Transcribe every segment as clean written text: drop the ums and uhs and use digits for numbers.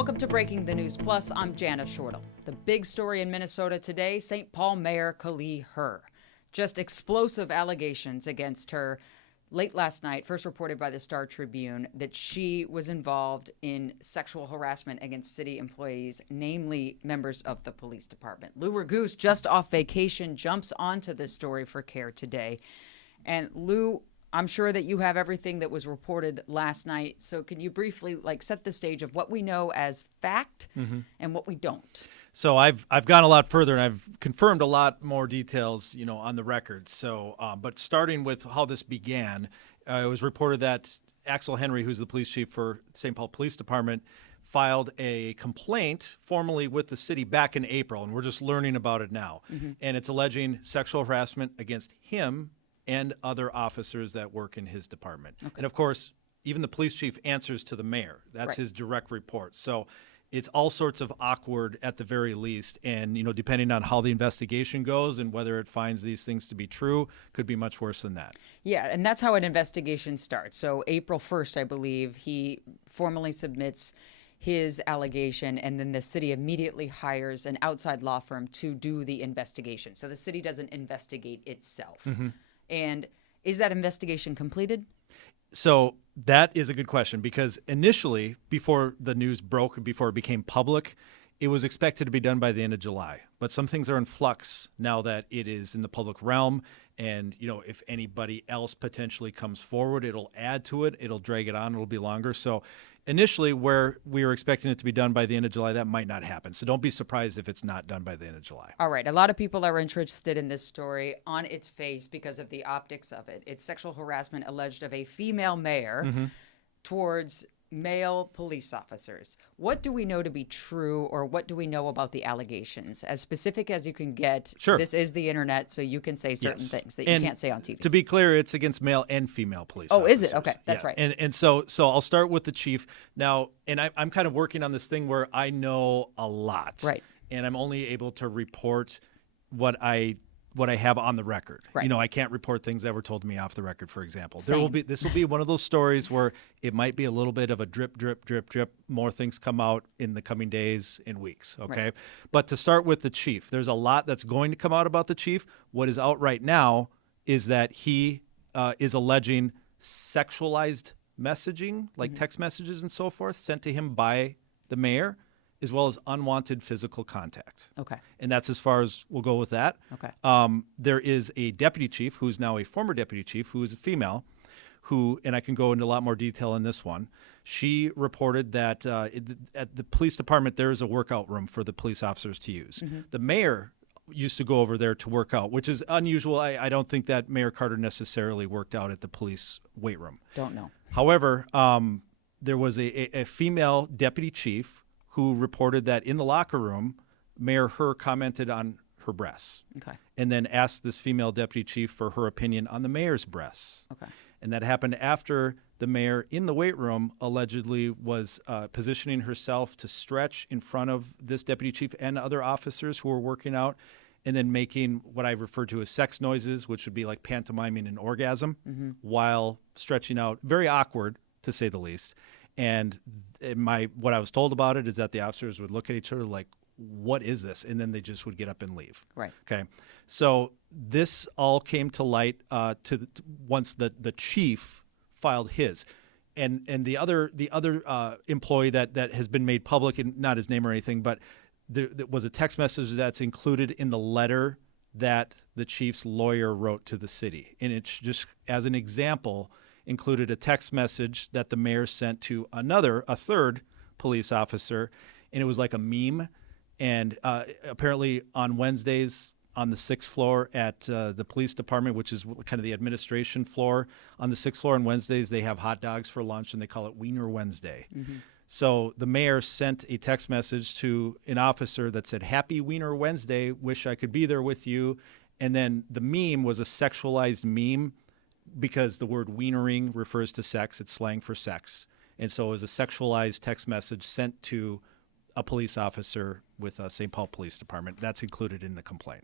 Welcome to Breaking the News Plus. I'm Jana Shortal. The big story in Minnesota today, St. Paul Mayor Kaohly Her. Just explosive allegations against her late last night, first reported by the Star Tribune, that she was involved in sexual harassment against city employees, namely members of the police department. Lou Raguse, just off vacation, jumps onto this story for KARE today. And Lou, I'm sure that you have everything that was reported last night. So can you briefly set the stage of what we know as fact and what we don't? So I've gone a lot further and I've confirmed a lot more details, on the record. So, but starting with how this began, it was reported that Axel Henry, who's the police chief for St. Paul Police Department, filed a complaint formally with the city back in April, and we're just learning about it now. And it's alleging sexual harassment against him and other officers that work in his department. And of course, even the police chief answers to the mayor. That's his direct report. So it's all sorts of awkward at the very least. And, depending on how the investigation goes and whether it finds these things to be true, could be much worse than that. Yeah, and that's how an investigation starts. So April 1st, I believe, he formally submits his allegation, and then the city immediately hires an outside law firm to do the investigation. So the city doesn't investigate itself. And is that investigation completed? So that is a good question, because initially, before the news broke, before it became public, it was expected to be done by the end of July. But some things are in flux now that it is in the public realm. And, if anybody else potentially comes forward, it'll add to it. It'll drag it on. It'll be longer. So initially, where we were expecting it to be done by the end of July, that might not happen. So don't be surprised if it's not done by the end of July. All right. A lot of people are interested in this story on its face because of the optics of it. It's sexual harassment alleged of a female mayor towards male police officers. What do we know to be true, or what do we know about the allegations? As specific as you can get. Sure. This is the internet, so you can say certain things that you can't say on TV. To be clear, it's against male and female police officers. officers. Is it? Okay, that's right. And so I'll start with the chief. Now, and I'm kind of working on this thing where I know a lot. Right. And I'm only able to report what I have on the record. Right. I can't report things that were told to me off the record, for example. Same. This will be one of those stories where it might be a little bit of a drip, drip, drip, drip. More things come out in the coming days and weeks, okay? Right. But to start with the chief, there's a lot that's going to come out about the chief. What is out right now is that he is alleging sexualized messaging, like text messages and so forth, sent to him by the mayor, as well as unwanted physical contact. Okay. And that's as far as we'll go with that. Okay. There is a deputy chief who's now a former deputy chief who is a female who, and I can go into a lot more detail in this one, she reported that at the police department there is a workout room for the police officers to use. The mayor used to go over there to work out, which is unusual. I don't think that Mayor Carter necessarily worked out at the police weight room. Don't know. However, there was a female deputy chief who reported that in the locker room, Mayor Her commented on her breasts. Okay. And then asked this female deputy chief for her opinion on the mayor's breasts. Okay. And that happened after the mayor in the weight room allegedly was positioning herself to stretch in front of this deputy chief and other officers who were working out, and then making what I refer to as sex noises, which would be like pantomiming an orgasm while stretching out. Very awkward, to say the least. And what I was told about it is that the officers would look at each other like, what is this? And then they just would get up and leave. Right. Okay. So this all came to light once the chief filed his. And the other employee that has been made public, and not his name or anything, but there was a text message that's included in the letter that the chief's lawyer wrote to the city. And it's just, as an example, included a text message that the mayor sent to a third police officer, and it was like a meme. And apparently on Wednesdays on the 6th floor at the police department, which is kind of the administration floor, on the 6th floor on Wednesdays, they have hot dogs for lunch, and they call it Wiener Wednesday. So the mayor sent a text message to an officer that said, "Happy Wiener Wednesday, wish I could be there with you." And then the meme was a sexualized meme, because the word wienering refers to sex. It's slang for sex. And so it was a sexualized text message sent to a police officer with St. Paul Police Department. That's included in the complaint.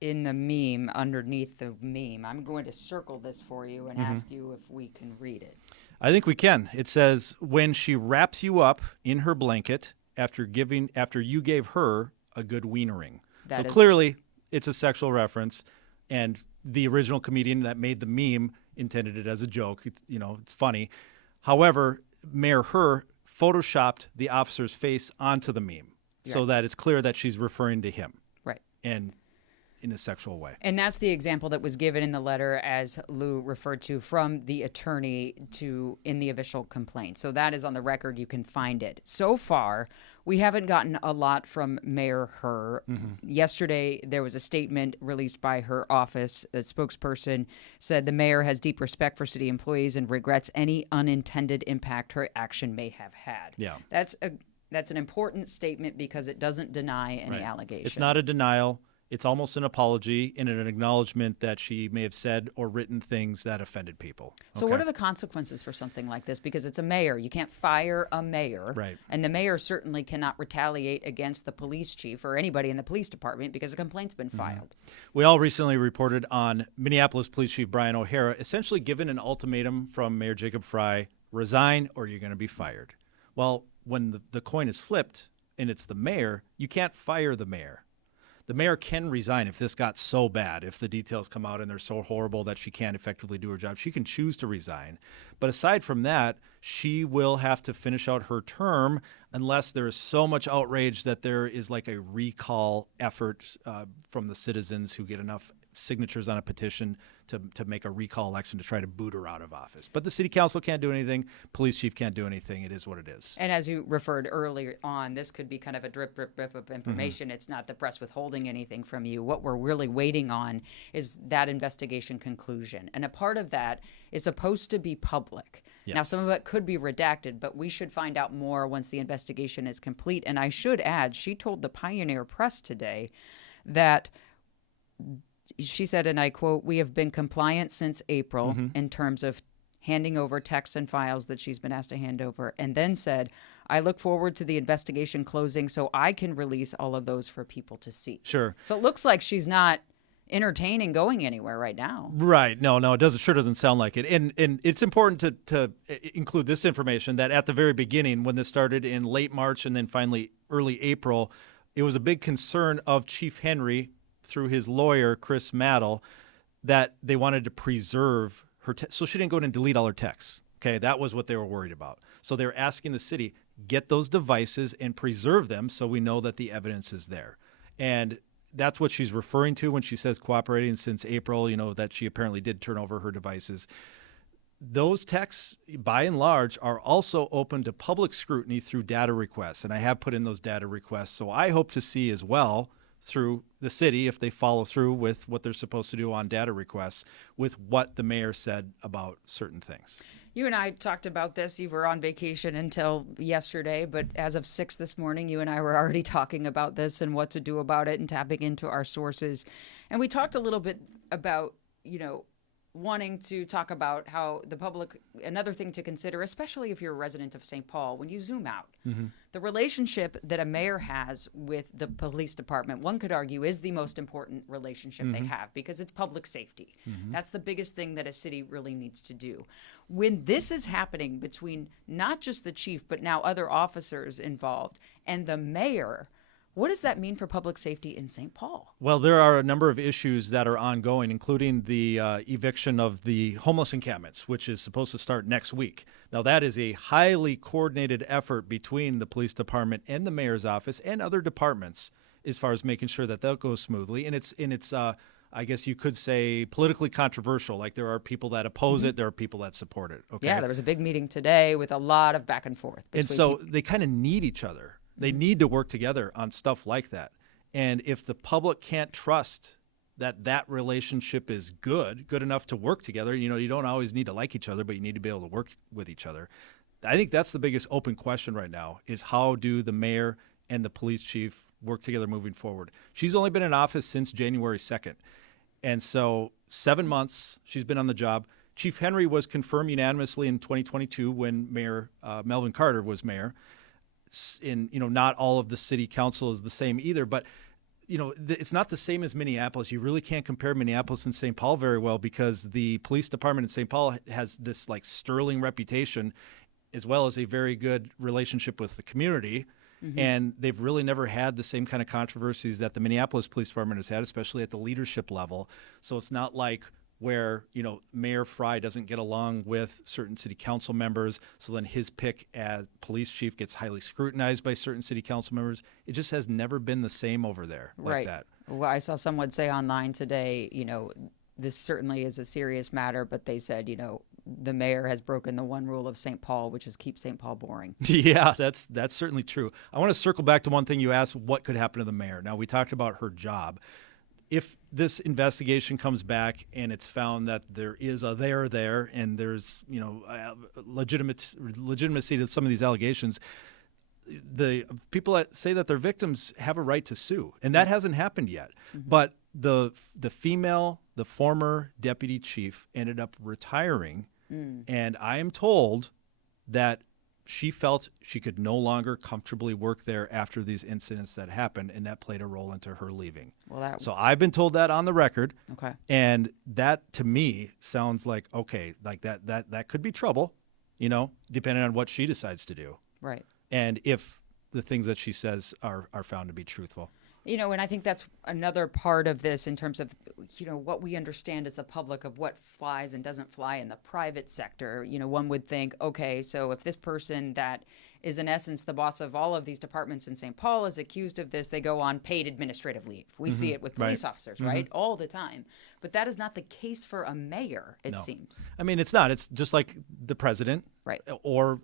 In the meme, underneath the meme, I'm going to circle this for you and ask you if we can read it. I think we can. It says, "When she wraps you up in her blanket after you gave her a good wienering. That So is- clearly it's a sexual reference, and the original comedian that made the meme intended it as a joke. It's funny. However, Mayor Her photoshopped the officer's face onto the meme so that it's clear that she's referring to him. Right. And in a sexual way. And that's the example that was given in the letter, as Lou referred to, from the attorney in the official complaint. So that is on the record. You can find it. So far, we haven't gotten a lot from Mayor Her. Yesterday, there was a statement released by her office. A spokesperson said the mayor has deep respect for city employees and regrets any unintended impact her action may have had. Yeah. That's an important statement because it doesn't deny any allegation. It's not a denial. It's almost an apology and an acknowledgement that she may have said or written things that offended people. So what are the consequences for something like this? Because it's a mayor. You can't fire a mayor. Right. And the mayor certainly cannot retaliate against the police chief or anybody in the police department because a complaint's been filed. We all recently reported on Minneapolis Police Chief Brian O'Hara essentially given an ultimatum from Mayor Jacob Frey: resign or you're going to be fired. Well, when the coin is flipped and it's the mayor, you can't fire the mayor. The mayor can resign if this got so bad, if the details come out and they're so horrible that she can't effectively do her job. She can choose to resign. But aside from that, she will have to finish out her term unless there is so much outrage that there is like a recall effort from the citizens who get enough signatures on a petition to make a recall election to try to boot her out of office. But the city council can't do anything. Police chief can't do anything. It is what it is. And as you referred earlier on, this could be kind of a drip of information. It's not the press withholding anything from you. What we're really waiting on is that investigation conclusion. And a part of that is supposed to be public. Yes. Now, some of it could be redacted, but we should find out more once the investigation is complete. And I should add, she told the Pioneer Press today that she said, and I quote, "We have been compliant since April in terms of handing over texts and files that she's been asked to hand over," and then said, "I look forward to the investigation closing so I can release all of those for people to see." Sure. So it looks like she's not entertaining going anywhere right now. Right. No, it doesn't sound like it. And it's important to include this information that at the very beginning, when this started in late March and then finally early April, it was a big concern of Chief Henry through his lawyer, Chris Maddle, that they wanted to preserve her. So she didn't go in and delete all her texts. Okay. That was what they were worried about. So they were asking the city, get those devices and preserve them so we know that the evidence is there. And that's what she's referring to when she says cooperating since April, that she apparently did turn over her devices. Those texts, by and large, are also open to public scrutiny through data requests. And I have put in those data requests. So I hope to see as well through the city, if they follow through with what they're supposed to do on data requests, with what the mayor said about certain things. You and I talked about this. You were on vacation until yesterday, but as of 6 this morning, you and I were already talking about this and what to do about it and tapping into our sources. And we talked a little bit about, wanting to talk about how the public, another thing to consider, especially if you're a resident of St. Paul, when you zoom out, the relationship that a mayor has with the police department, one could argue, is the most important relationship they have because it's public safety. That's the biggest thing that a city really needs to do. When this is happening between not just the chief, but now other officers involved and the mayor, what does that mean for public safety in St. Paul? Well, there are a number of issues that are ongoing, including the eviction of the homeless encampments, which is supposed to start next week. Now, that is a highly coordinated effort between the police department and the mayor's office and other departments as far as making sure that goes smoothly. And it's I guess you could say, politically controversial. Like there are people that oppose it, there are people that support it. Okay. Yeah, there was a big meeting today with a lot of back and forth. And so they kind of need each other. They need to work together on stuff like that. And if the public can't trust that relationship is good enough to work together, you don't always need to like each other, but you need to be able to work with each other. I think that's the biggest open question right now is how do the mayor and the police chief work together moving forward? She's only been in office since January 2nd. And so 7 months she's been on the job. Chief Henry was confirmed unanimously in 2022 when Mayor Melvin Carter was mayor. Not all of the city council is the same either, but it's not the same as Minneapolis. You really can't compare Minneapolis and St. Paul very well because the police department in St. Paul has this like sterling reputation as well as a very good relationship with the community. And they've really never had the same kind of controversies that the Minneapolis Police Department has had, especially at the leadership level. So it's not like where, Mayor Fry doesn't get along with certain city council members, so then his pick as police chief gets highly scrutinized by certain city council members. It just has never been the same over there like that. Well, I saw someone say online today, this certainly is a serious matter, but they said, the mayor has broken the one rule of St. Paul, which is keep St. Paul boring. Yeah, that's certainly true. I want to circle back to one thing you asked, what could happen to the mayor? Now, we talked about her job. If this investigation comes back and it's found that there is a there and there's, legitimacy to some of these allegations, the people that say that they're victims have a right to sue. And that hasn't happened yet. But the former deputy chief ended up retiring. And I am told that she felt she could no longer comfortably work there after these incidents that happened, and that played a role into her leaving. So I've been told that on the record. Okay. And that to me sounds like, okay, like that could be trouble, depending on what she decides to do. Right. And if the things that she says are found to be truthful. And I think that's another part of this in terms of, what we understand as the public of what flies and doesn't fly in the private sector. One would think, okay, so if this person that is in essence the boss of all of these departments in St. Paul is accused of this, they go on paid administrative leave. We see it with police officers, right? All the time. But that is not the case for a mayor, it seems. I mean, it's not. It's just like the president. Right. Or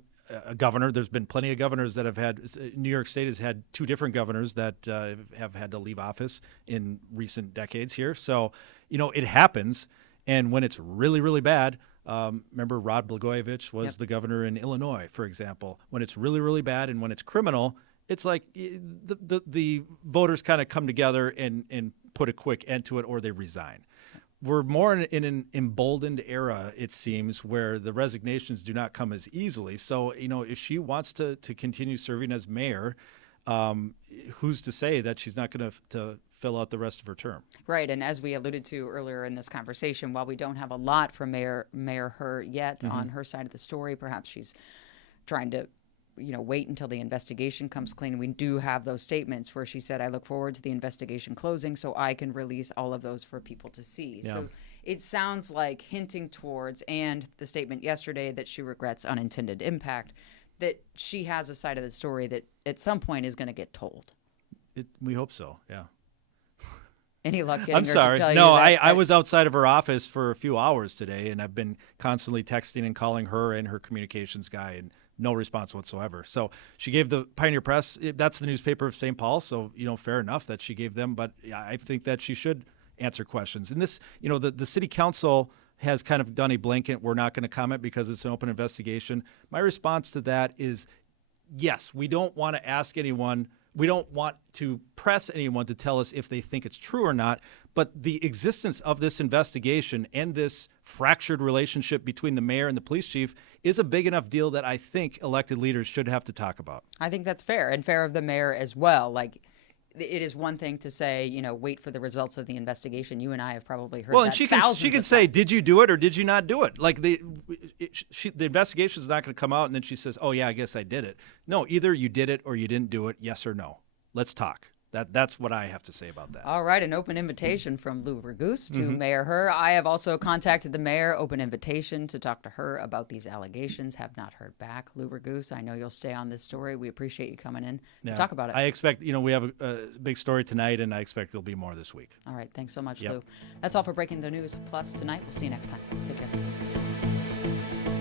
a governor. There's been plenty of governors that have had. New York State has had 2 different governors that have had to leave office in recent decades here. So, it happens. And when it's really, really bad, remember Rod Blagojevich was the governor in Illinois, for example. When it's really, really bad and when it's criminal, it's like the voters kind of come together and put a quick end to it, or they resign. We're more in an emboldened era, it seems, where the resignations do not come as easily. So, if she wants to continue serving as mayor, who's to say that she's not going to fill out the rest of her term? Right. And as we alluded to earlier in this conversation, while we don't have a lot from Mayor Her yet on her side of the story, perhaps she's trying to wait until the investigation comes clean. We do have those statements where she said, I look forward to the investigation closing so I can release all of those for people to see. Yeah. So it sounds like hinting towards, and the statement yesterday that she regrets unintended impact, that she has a side of the story that at some point is going to get told. We hope so, yeah. Any luck getting I'm her sorry. to tell No, you that? I was outside of her office for a few hours today, and I've been constantly texting and calling her and her communications guy, and no response whatsoever. So she gave the Pioneer Press, that's the newspaper of St. Paul, so, fair enough that she gave them, but I think that she should answer questions. And this, the city council has kind of done a blanket, we're not going to comment because it's an open investigation. My response to that is, yes, we don't want to ask anyone, we don't want to press anyone to tell us if they think it's true or not, but the existence of this investigation and this fractured relationship between the mayor and the police chief is a big enough deal that I think elected leaders should have to talk about. I think that's fair, and fair of the mayor as well. Like, it is one thing to say, wait for the results of the investigation. You and I have probably heard and she can say, did you do it or did you not do it? Like the investigation is not going to come out and then she says, oh yeah, I guess I did it. No, either you did it or you didn't do it. Yes or no. Let's talk. That's what I have to say about that. All right, an open invitation from Lou Raguse to Mayor Her. I have also contacted the mayor, open invitation to talk to her about these allegations. Have not heard back. Lou Raguse, I know you'll stay on this story. We appreciate you coming in to talk about it. I expect, we have a big story tonight, and I expect there'll be more this week. All right, thanks so much, Lou. That's all for Breaking the News Plus tonight. We'll see you next time. Take care.